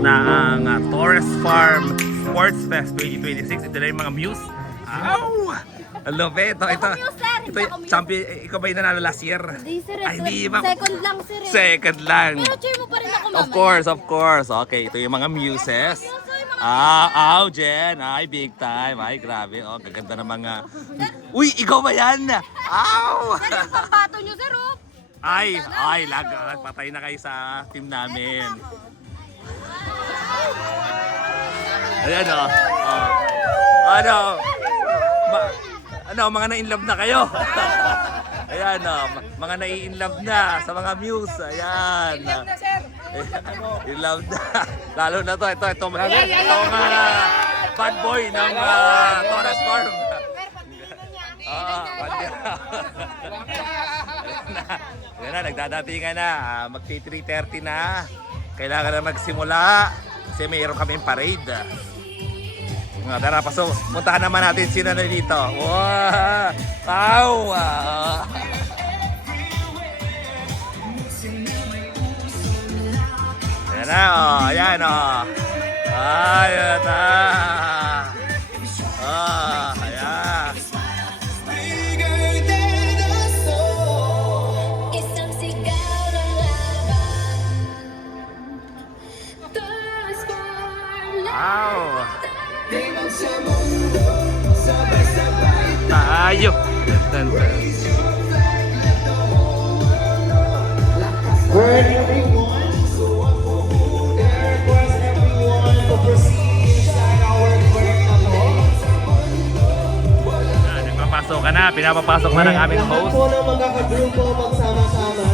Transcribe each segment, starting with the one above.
na ang Torres Farm Sports Fest 2026. Ito na yung mga Muse. Ow! Hello, ito. Champion, ikaw ba yung nanalo last year? Hindi, sir. Ay, hindi ba? Second lang, sir. Second lang. Pero cheer mo pa rin ako, mama. Of course. Okay, ito yung mga Muses. Jen. Ay, big time. Ay, grabe. Oh, gaganda ng mga... Uy, ikaw ba yan? Ow! Yan yung pambato nyo, sir, oh. Ay, patay na kayo sa team namin. Ayan o. Mga na-inlove na kayo. Ayan o, mga na-i-inlove na sa mga Muse. Ayan. In-love na. Lalo na to, itong bad boy ng Torres Farm. Yan na, nagdadatingan na. Magti-3:30 na. Kailangan na magsimula kasi mayroon kaming parade. Tara, puntahan naman natin sino na dito. Wow! Ayan na, ayan o. Ayan na. Ayan. Wow! Tayo! Word everyone, there request everyone to proceed inside our work na to. Nagpapasok ka na, pinapapasok na ng aming host. Po na magkakagrupo magsama-sama.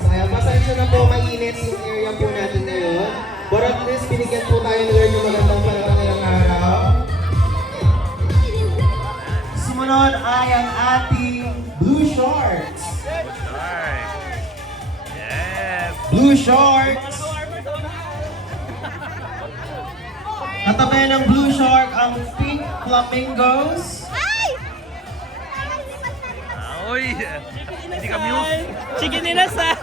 Kaya pasensya na po, mainit yung area po natin ngayon. But at least binigyan po tayo ng yung magandang panahon ngayong araw. Sumunod ay ang ating Blue Shorts. Yes! Blue Shorts. Katabi ng Blue Shark ang Pink Flamingos. Uy! Hindi ka Muse? Chicken inasa.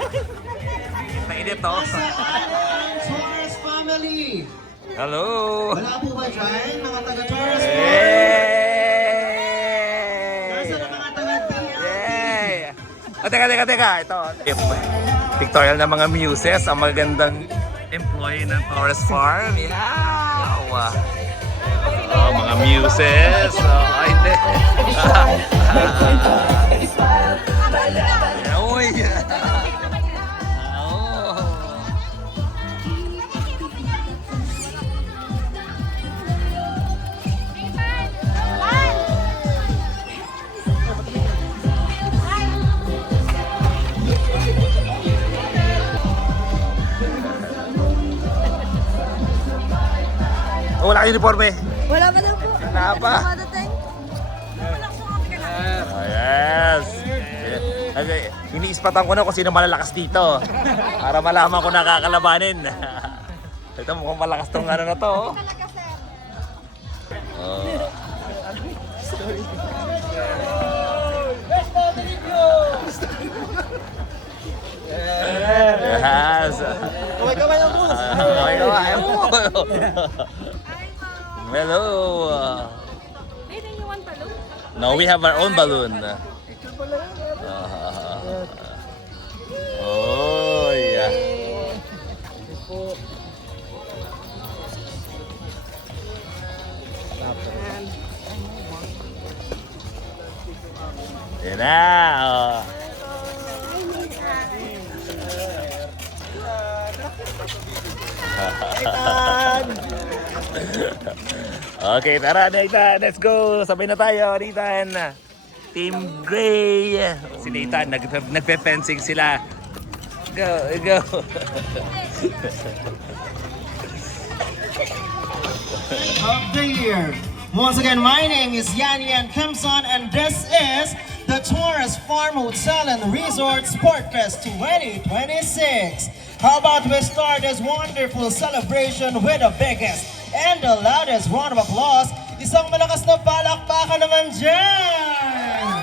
Mainit to. Sa ating Torres family. Hello! Wala po ba dyan, mga taga-Torres? Nasa na mga taga-TLT? Yay! Teka. Ito. Pictorial ng mga Muses. Ang magandang employee ng Torres Farm. Yeah! Mga Muses. Ay, hindi. Uy! Wala kang uniforme. Wala pa daw po. Wala pa. Oh, yes. Iniispatan ko na kung sino malalakas dito. Para malaman ko nakakalabanin. Ito mukhang malakas tong ano na to. Yes. Kamay ang boss. Hello. Hey, then you want balloon? No, we have our own balloon. Oh, yeah. Yan na. Okay, tara, Nathan. Let's go. Sabay na tayo, Nathan. Team Gray. Si Nathan, nagpe-fencing sila. Go. Of the year. Once again, my name is Yan Kimson and this is the Torres Farm Hotel and Resort Sport Fest 2026. How about we start this wonderful celebration with the biggest and the loudest round of applause. Isang malakas na palakpakan naman dyan!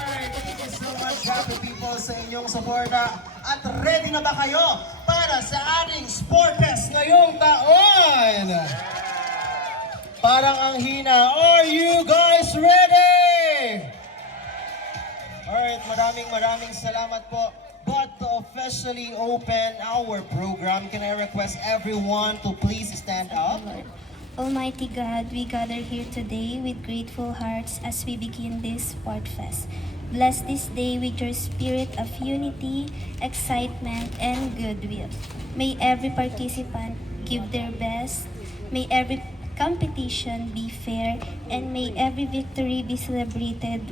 Alright, thank you so much, happy people, sa inyong suporta. At ready na ba kayo para sa ating Sport Fest ngayong taon. Parang ang hina. Are you guys ready? Alright, maraming salamat po. But to officially open our program, can I request everyone to please stand up? Lord. Almighty God, we gather here today with grateful hearts as we begin this Sport Fest. Bless this day with your spirit of unity, excitement, and goodwill. May every participant give their best. May every competition be fair, and may every victory be celebrated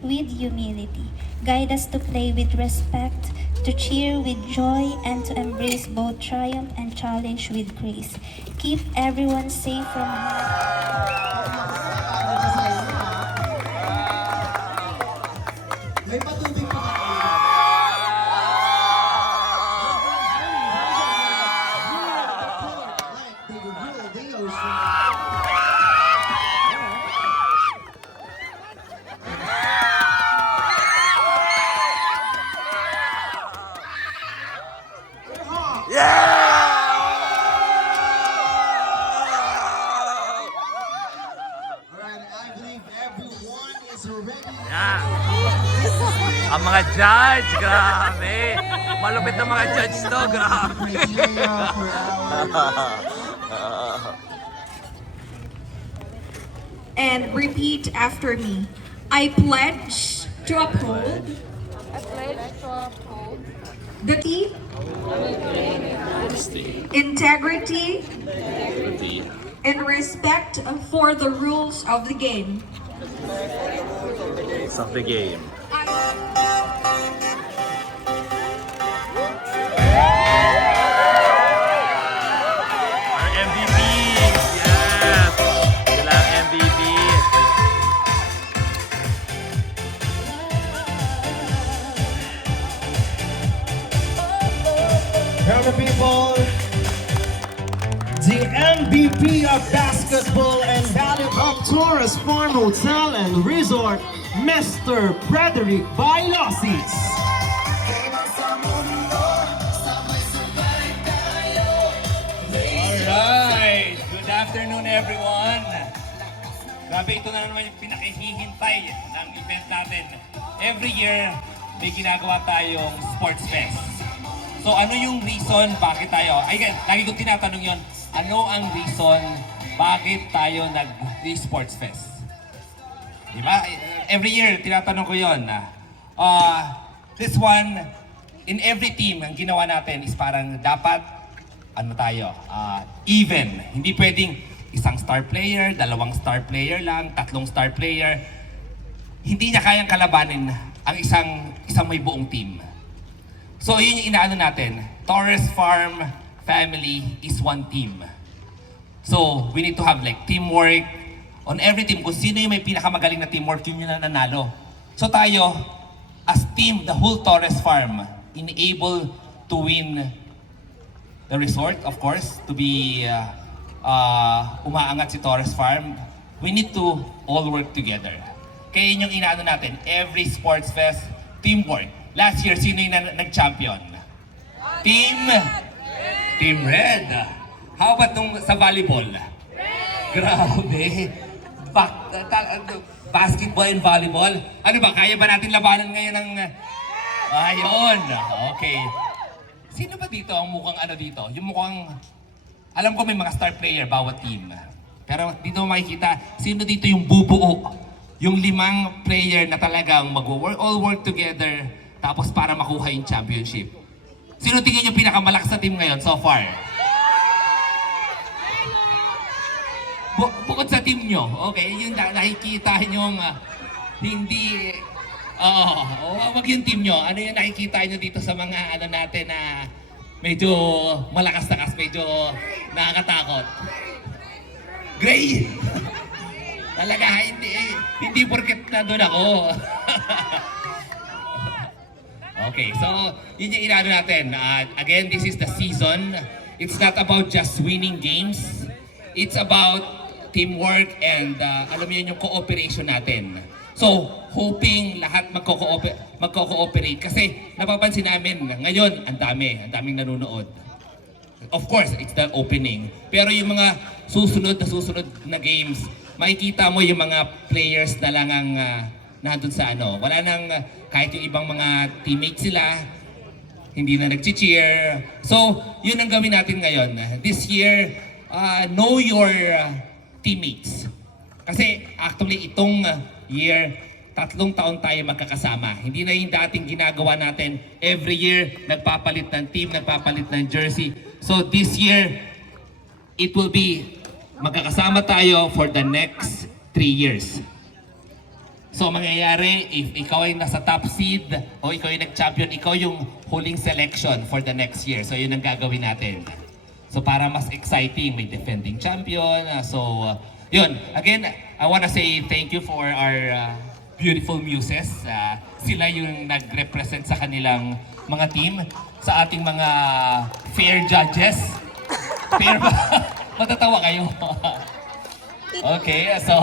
with humility. Guide us to play with respect, to cheer with joy, and to embrace both triumph and challenge with grace. Keep everyone safe from harm. May patubig pa kayo. Like they rule the ocean. Alright, I believe everyone is ready. Yeah. Ang mga judge, grabe. Malupit na mga judge to, grabe. Criteria for And repeat after me. I pledge to uphold I pledge to uphold the integrity and respect for the rules of the game. Of the game. Our MVP. Yes. Sila ang MVP. Remember people, the MVP of basketball and volleyball of Torres Farm Hotel and Resort, Mr. Frederick Bailosis. Alright! Good afternoon everyone! Grabe, ito na naman yung pinakihihintay ng event natin. Every year, may ginagawa tayong sports fest. So ano yung reason bakit tayo, lagi kong tinatanong yon, ano ang reason bakit tayo nag-sports fest? Diba? Every year, tinatanong ko yon. This one, in every team, ang ginawa natin is parang dapat, ano tayo, even. Hindi pwedeng isang star player, dalawang star player lang, tatlong star player. Hindi niya kayang kalabanin ang isang may buong team. So yun yung inaano natin, Torres Farm family is one team. So we need to have like teamwork on every team. Kung sino yung may pinakamagaling na teamwork, yun yung nananalo. So tayo, as team, the whole Torres Farm, able to win the resort, of course, to be umaangat si Torres Farm, we need to all work together. Kaya yun yung inaano natin, every sports fest, teamwork. Last year, sino yung nag-champion? Team Red. How about nung sa volleyball? Grabe. Basketball and volleyball. Ano ba, kaya ba natin labanan ngayon ng... Ayun. Okay. Sino ba dito ang mukhang ano dito? Yung mukhang... Alam ko may mga star player bawat team. Pero dito makikita, sino dito yung bubuo? Yung 5 player na talagang all work together tapos para makuha yung championship. Sino tingin yung pinakamalakas na team ngayon so far? Bukod sa team nyo, okay, yung nakikita nyo hindi... wag yung team nyo. Ano yung nakikita nyo dito sa mga ano natin na medyo malakas-takas, medyo nakakatakot? Gray! Talaga, hindi porket nandun ako. Okay, so yun yung inaano natin. Again, this is the season. It's not about just winning games. It's about teamwork and alam mo yun yung cooperation natin. So, hoping lahat magko-cooperate kasi napapansin namin ngayon, ang daming nanonood. Of course, it's the opening. Pero yung mga susunod na games, makikita mo yung mga players na lang ang nandun sa ano. Wala nang kahit yung ibang mga teammates sila, hindi na nag-cheer. So, yun ang gawin natin ngayon. This year, know your teammates. Kasi actually itong year, 3 taon tayo magkakasama. Hindi na yung dating ginagawa natin. Every year, nagpapalit ng team, nagpapalit ng jersey. So this year, it will be magkakasama tayo for the next 3 years. So mangyayari, if ikaw ay nasa top seed o ikaw ay nag-champion, ikaw yung huling selection for the next year. So yun ang gagawin natin. So para mas exciting, may defending champion. Yun. Again, I wanna say thank you for our beautiful muses. Sila yung nag-represent sa kanilang mga team, sa ating mga fair judges. Fair ba? Matatawa kayo. Okay, so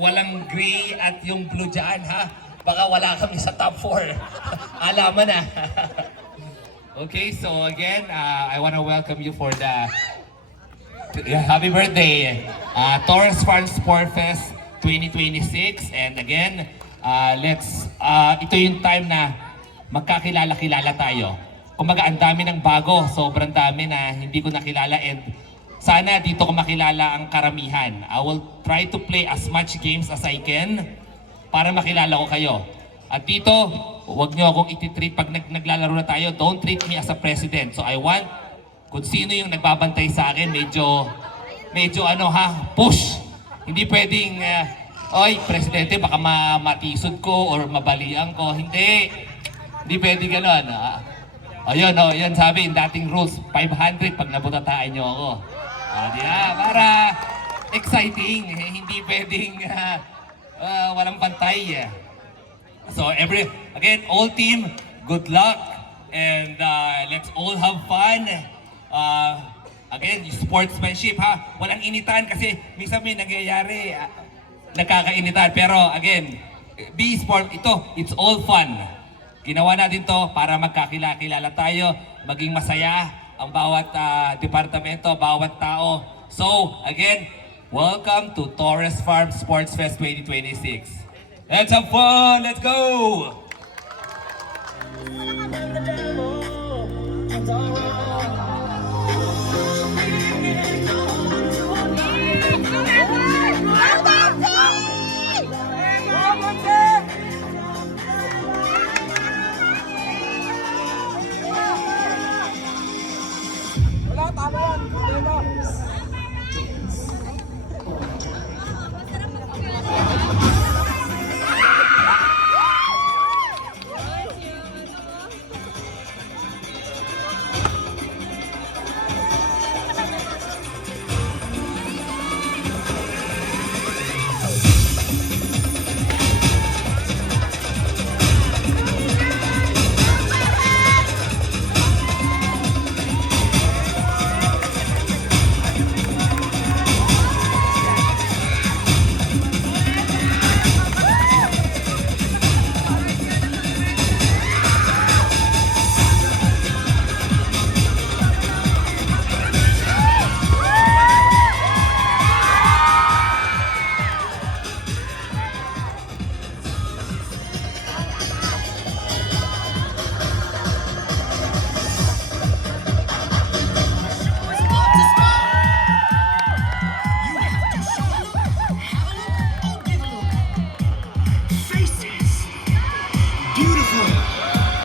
walang gray at yung blue dyan, ha? Baka wala kami sa top 4. Alaman na. Okay, so again, I wanna welcome you for the happy birthday, Torres Farm Sport Fest 2026. And again, ito yung time na magkakilala-kilala tayo. Kumbaga, ang dami ng bago, sobrang dami na hindi ko nakilala, and sana dito ko makilala ang karamihan. I will try to play as much games as I can para makilala ko kayo. At dito, huwag nyo akong ititreat pag naglalaro na tayo. Don't treat me as a president. So I want, kung sino yung nagbabantay sa akin, medyo push. Hindi pwedeng, oy, presidente, baka matisod ko or mabalian ko. Hindi pwede ganon. Ayun, yan sabi, yung dating rules, 500 pag nabutataan nyo ako. Para exciting, hindi pwedeng walang pantay. So again, all team, good luck, and let's all have fun. Again, sportsmanship, ha? Walang initan kasi minsan may nangyayari, nakakainitan. Pero again, be sport, it's all fun. Ginawa natin to para magkakilala tayo, maging masaya ang bawat departamento, bawat tao. So, again, welcome to Torres Farm Sports Fest 2026. Let's have fun! Let's go!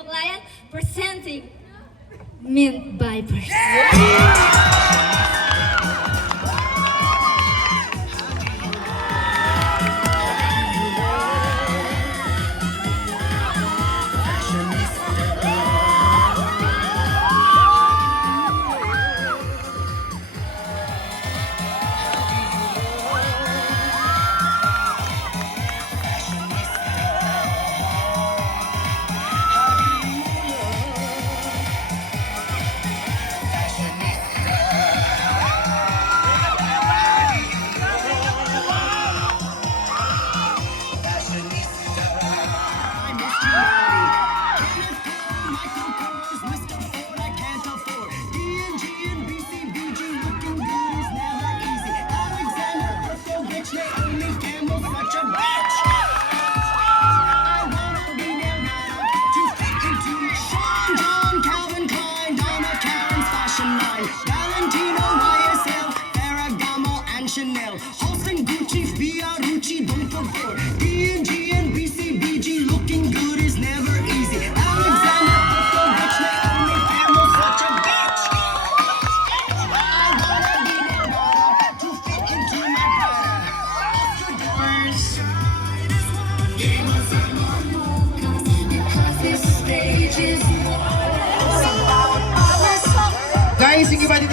Lion presenting Mint Vipers.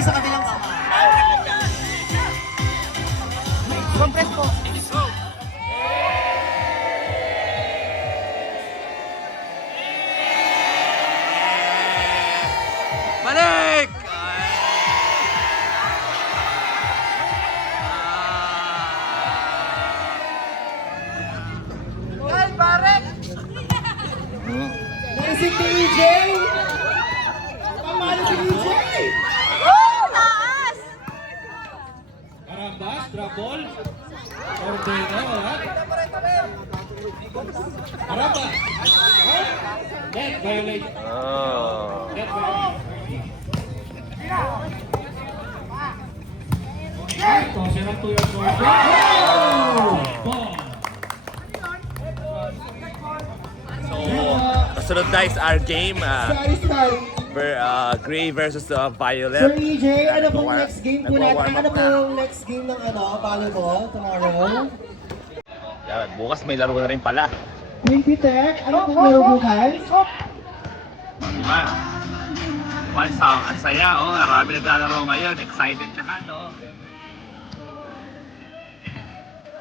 Joby sa kabilang kamay. Compress po. Balik! Si TJ! Pamalo si TJ! Karambas, drop ball. Ordeno, ha? Karambas. Net violation. Oh. Net violation. Toss it up to your goal. Ball. So, kasunod na is our game. Sorry. Gray versus Sir Violet. EJ, ano pong Nagwa- next game po natin? nagwa-warm Ano up na. pong next game ng volleyball tomorrow? Yan, bukas may laro na rin pala. Quinty Tech, ano pong meron bukas? Diba? Ang saya, oh. Marami naglalaro ngayon. Excited ka, no?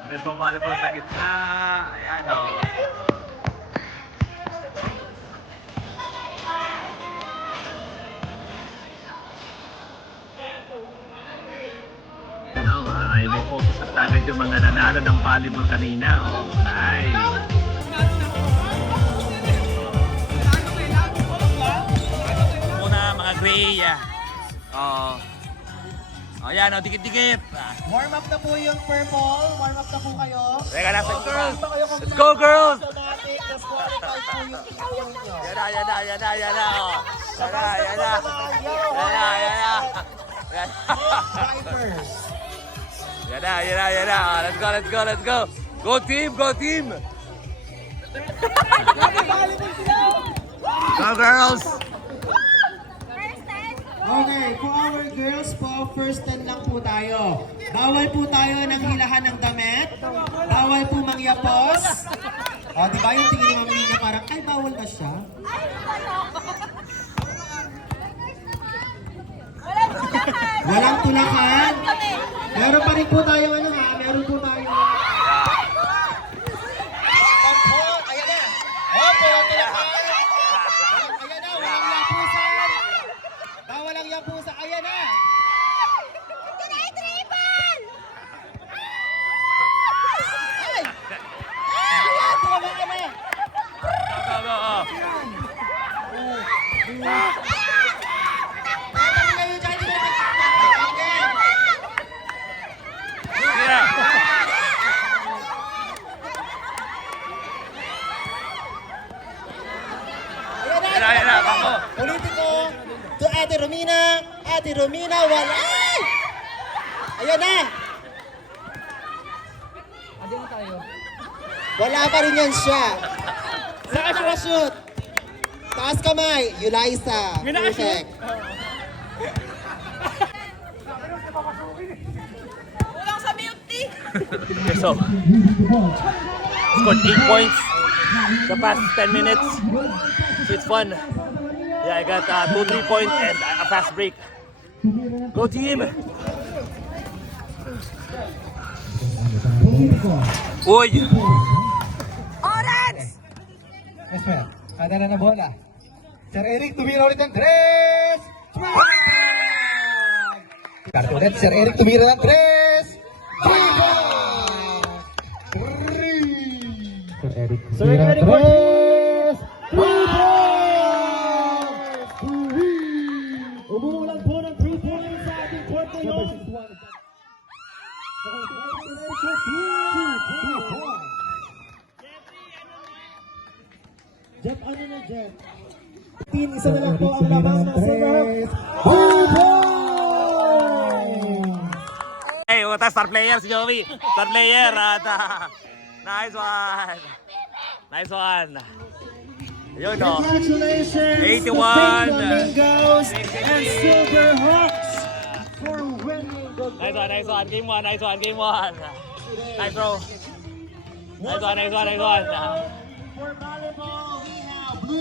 May volleyball sa gitna. Ayan, oh. Ay, may focus at agad yung mga nanalo ng volleyball kanina. Oh, nice. Muna mga gray. Oh. Oh, yan, oh, dikit-dikit. Warm up na po yung purple. Warm up na po kayo. Teka na, Oh, girls. pa kayo Let's go, girls. automatic, tas qualified po yung team nyo. Yan na, yan na, yan na, yan na. Oh. Yan na, yan na. Yo, Yan na, yan na. Yan Drivers. Yan na, yan na, yan na. Oh, let's go, let's go, let's go. Go team, go team. Go girls. Okay, for our girls po, first 10 lang po tayo. Bawal po tayo ng hilahan ng damit. Bawal po mangyapos. O, di ba yung tingin ni Mami Nina parang, ay, bawal ba siya? Walang tulakan. Meron pa rin po tayo, ano ha? Meron po tayo. Ayan na. Opo, tulakan. Ayan na, walang yapusan. Bawal ang yapusan. Ayan na. Ay! Ayan, tama ka na. Go, go, oh. Tatang kayo dyan, hindi ko nakikita. Okay. Sige na. Yan na, yan na, bako. Ulitin ko. To Ate Romina. Ate Romina, wala. Ay! Ayan na. Wala pa rin yan siya. Saan siya shoot? Taas kamay. Yulaisa. Perfect. Okay, so, scored 8 points the past 10 minutes. So it's fun. Yeah, I got 2 3-point and a fast break. Go team! Uy! Yes, ma'am. Ada na bola. Sir Eric, tumira ulit ng 3! Karto ulit, Sir Eric, tumira ng 3! 3 points! 3! Sir Eric, tumira ng 3! 3 points! 3! Umuulan po ng 3 points sa ating court ngayon. Jet, ano na Jet? Isa na lang po ang labas na serve. Hey, what a star player si Joey. Star player at nice one. Nice one. Yun o. Congratulations 81. to Pink Flamingos and Silverhawks for winning the Nice one, nice one. Game one, nice one, game one. Nice bro. Nice one, nice one, nice one.